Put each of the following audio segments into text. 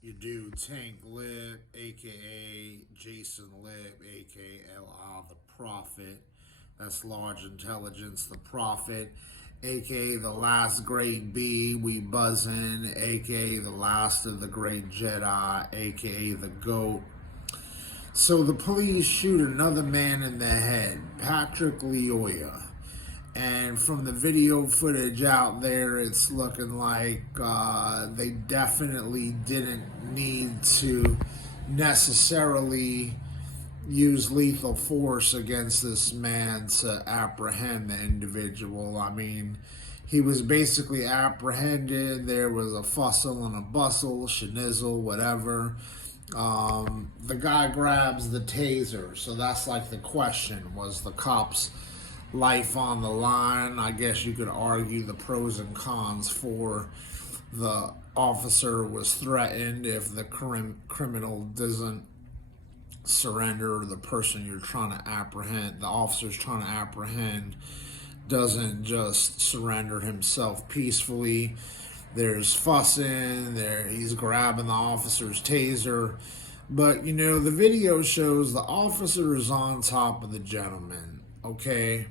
You do Tank Lipp, aka Jason Lipp, aka LI the Prophet. That's Large Intelligence, the Prophet, aka the Last Great B. We buzzin', aka the Last of the Great Jedi, aka the GOAT. So the police shoot another man in the head, Patrick Lyoya. And from the video footage out there, it's looking like they definitely didn't need to necessarily use lethal force against this man to apprehend the individual. I mean, he was basically apprehended. There was a fussle and a bustle, schnizzle, whatever. The guy grabs the taser. So that's like the question: was the cops' life on the line? I guess you could argue the pros and cons for the officer was threatened if the criminal doesn't surrender, or the person you're trying to apprehend, the officer's trying to apprehend, doesn't just surrender himself peacefully. There's fussing, he's grabbing the officer's taser. But you know, the video shows the officer is on top of the gentleman, okay?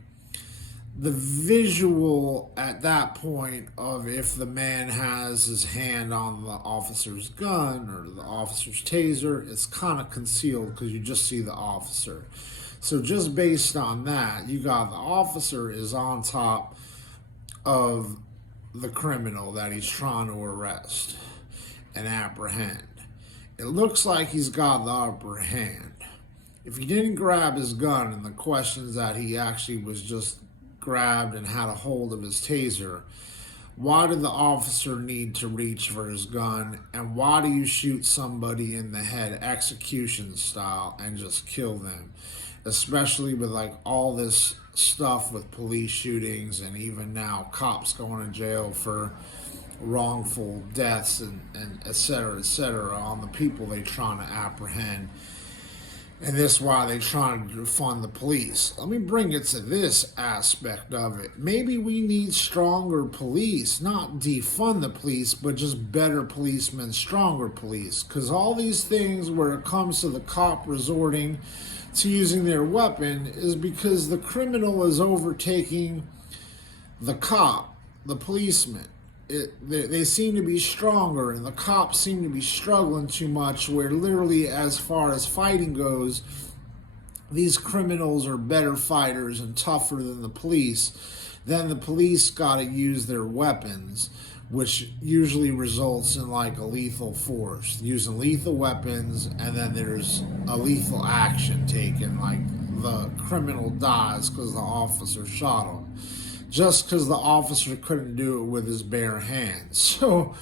The visual at that point of if the man has his hand on the officer's gun or the officer's taser, it's kind of concealed because you just see the officer. So just based on that, you got the officer is on top of the criminal that he's trying to arrest and apprehend. It looks like he's got the upper hand. If he didn't grab his gun, and the questions that he actually was just grabbed and had a hold of his taser, why did the officer need to reach for his gun, and why do you shoot somebody in the head execution style and just kill them? Especially with like all this stuff with police shootings, and even now cops going to jail for wrongful deaths and et cetera, on the people they trying to apprehend. And this is why they're trying to defund the police. Let me bring it to this aspect of it. Maybe we need stronger police, not defund the police, but just better policemen, stronger police. Because all these things where it comes to the cop resorting to using their weapon is because the criminal is overtaking the cop, the policeman. They seem to be stronger, and the cops seem to be struggling too much, where literally as far as fighting goes, these criminals are better fighters and tougher than the police. Then the police got to use their weapons, which usually results in like a lethal force, using lethal weapons, and then there's a lethal action taken, like the criminal dies because the officer shot him, just because the officer couldn't do it with his bare hands. So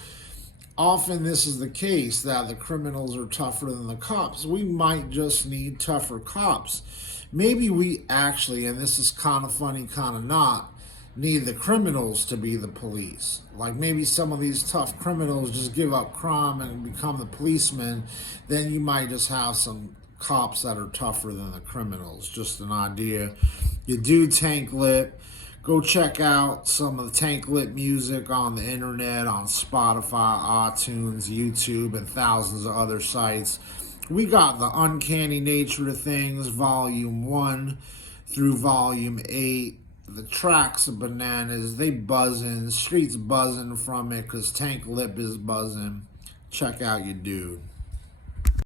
often this is the case, that the criminals are tougher than the cops. We might just need tougher cops. Maybe we actually, and this is kind of funny, kind of not, need the criminals to be the police. Like maybe some of these tough criminals just give up crime and become the policemen. Then you might just have some cops that are tougher than the criminals. Just an idea. You do Tank Lipp. Go check out some of the Tank Lipp music on the internet, on Spotify, iTunes, YouTube, and thousands of other sites. We got the Uncanny Nature of Things, Volume 1 through Volume 8. The tracks are bananas. They buzzing. Streets buzzing from it because Tank Lipp is buzzing. Check out your dude.